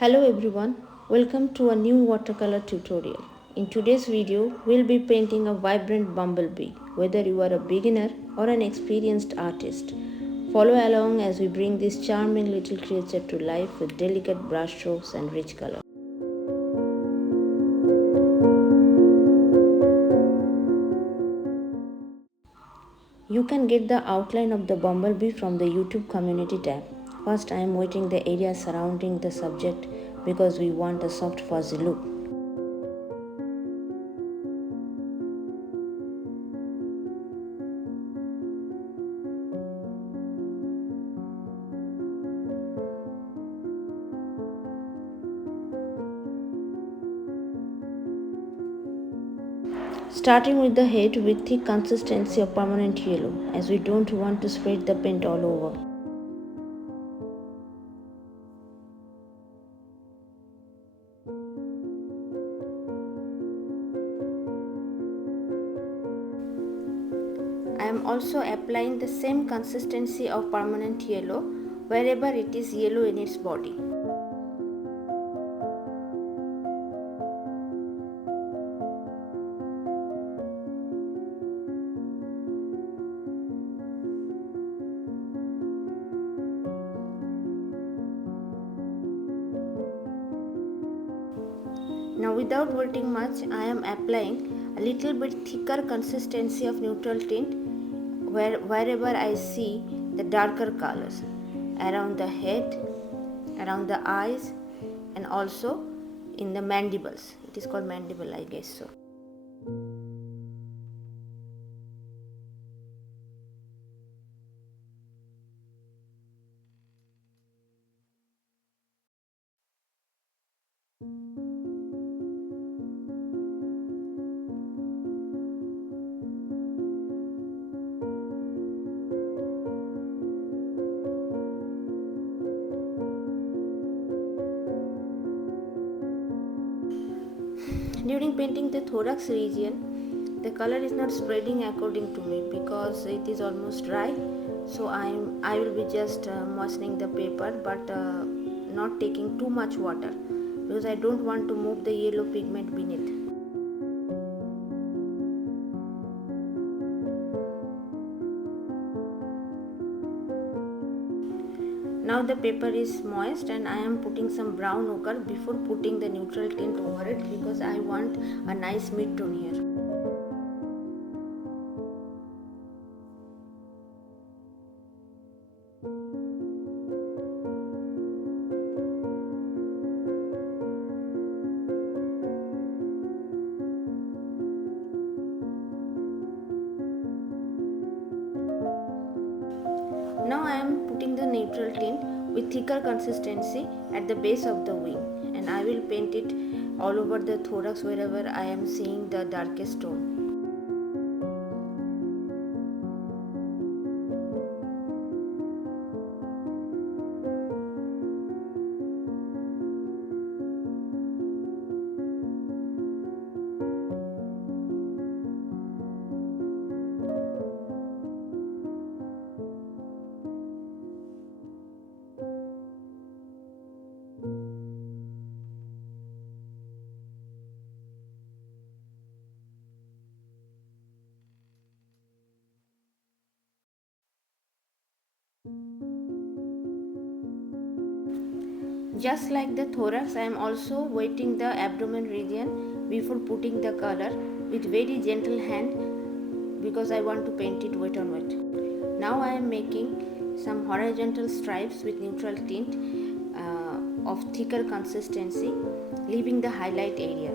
Hello everyone, welcome to a new watercolor tutorial. In today's video, we'll be painting a vibrant bumblebee, whether you are a beginner or an experienced artist. Follow along as we bring this charming little creature to life with delicate brushstrokes and rich color. You can get the outline of the bumblebee from the YouTube community tab. First, I am wetting the area surrounding the subject because we want a soft fuzzy look. Starting with the head with thick consistency of permanent yellow, as we don't want to spread the paint all over. I am also applying the same consistency of permanent yellow wherever it is yellow in its body. Now without wetting much, I am applying a little bit thicker consistency of neutral tint wherever I see the darker colors, around the head, around the eyes, and also in the mandibles. It is called mandible, I guess so. During painting the thorax region, the color is not spreading according to me because it is almost dry. So I will be just moistening the paper, but not taking too much water because I don't want to move the yellow pigment beneath. Now the paper is moist and I am putting some brown ochre before putting the neutral tint over it because I want a nice mid-tone here. Now I am putting the neutral tint with thicker consistency at the base of the wing, and I will paint it all over the thorax wherever I am seeing the darkest tone. Just like the thorax, I am also wetting the abdomen region before putting the color with very gentle hand because I want to paint it wet on wet. Now I am making some horizontal stripes with neutral tint of thicker consistency, leaving the highlight area.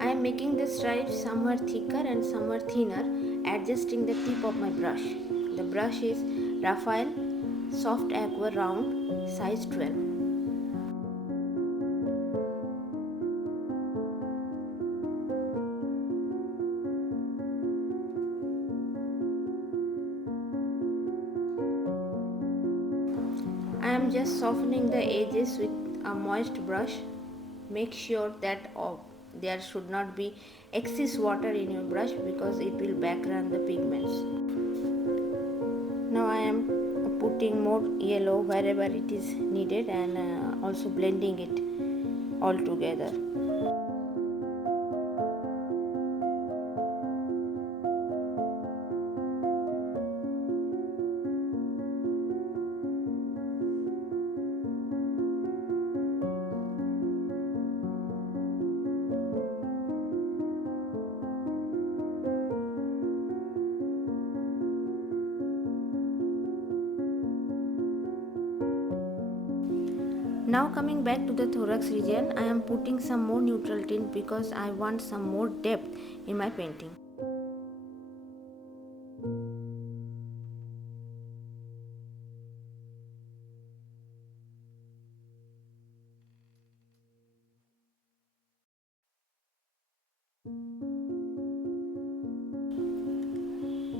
I am making the stripes somewhere thicker and somewhere thinner, adjusting the tip of my brush. The brush is Raphael Soft Aqua Round, size 12. I am just softening the edges with a moist brush. Make sure that there should not be excess water in your brush because it will background the pigments. Now I am putting more yellow wherever it is needed, and also blending it all together. Now coming back to the thorax region, I am putting some more neutral tint because I want some more depth in my painting.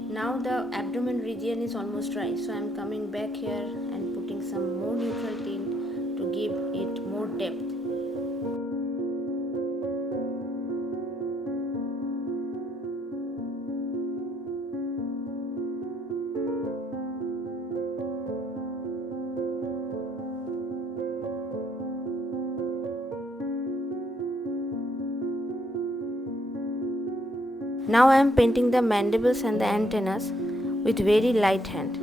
Now the abdomen region is almost dry, so I am coming back here and putting some more neutral tint to give it more depth. Now I am painting the mandibles and the antennas with very light hand.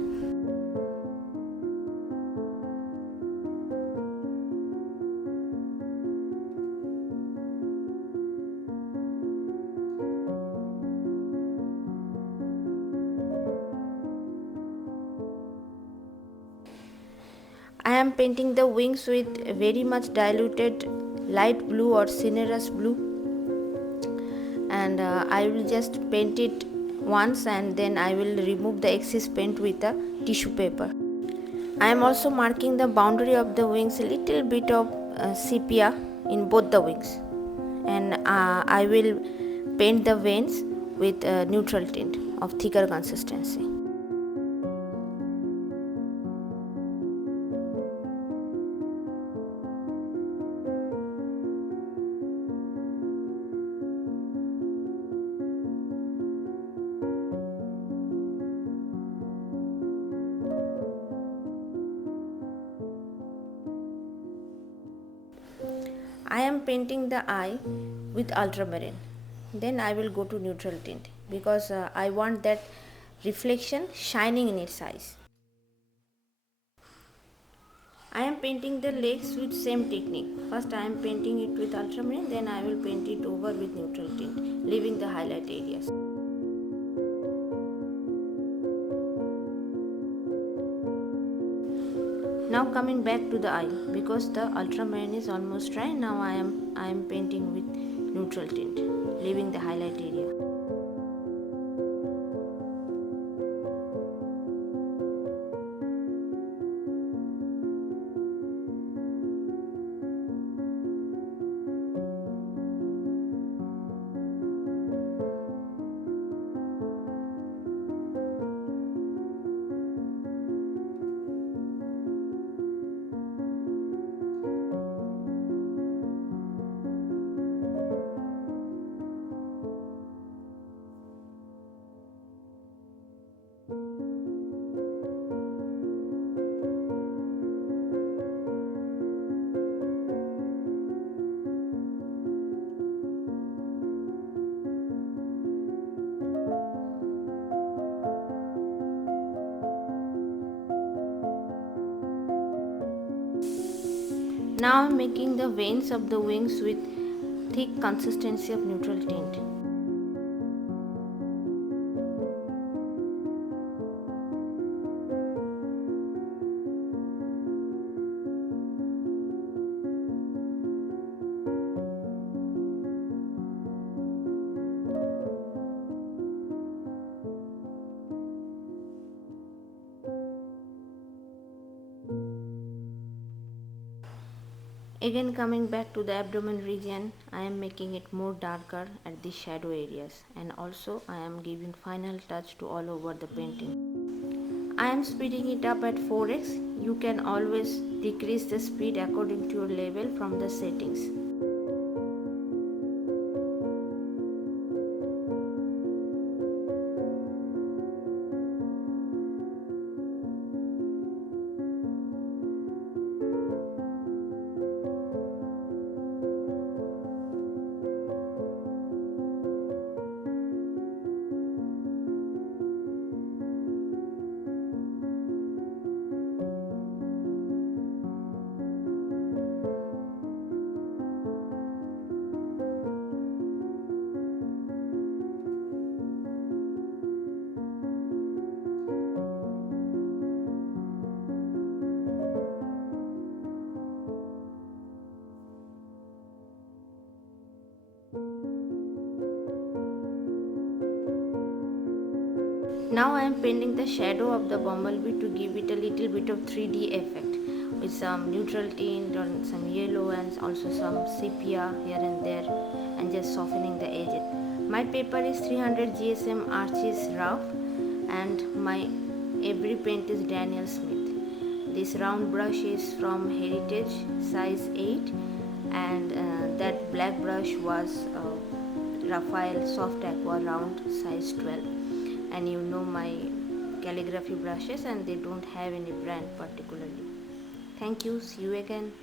I am painting the wings with very much diluted light blue or cinereous blue, and I will just paint it once and then I will remove the excess paint with a tissue paper. I am also marking the boundary of the wings a little bit of sepia in both the wings, and I will paint the veins with neutral tint of thicker consistency. I am painting the eye with ultramarine. Then I will go to neutral tint because I want that reflection shining in its eyes. I am painting the legs with same technique. First I am painting it with ultramarine, then I will paint it over with neutral tint, leaving the highlight areas. Now coming back to the eye, because the ultramarine is almost dry, now I am painting with neutral tint, leaving the highlight area. Now I am making the veins of the wings with thick consistency of neutral tint. Again coming back to the abdomen region, I am making it more darker at the shadow areas, and also I am giving final touch to all over the painting. I am speeding it up at 4x. You can always decrease the speed according to your level from the settings. Now I am painting the shadow of the bumblebee to give it a little bit of 3D effect with some neutral tint or some yellow and also some sepia here and there, and just softening the edges. My paper is 300 GSM Archie's rough, and my every paint is Daniel Smith. This round brush is from Heritage size 8, and that black brush was Raphael Soft Aqua round size 12. And you know my calligraphy brushes, and they don't have any brand particularly. Thank you. See you again.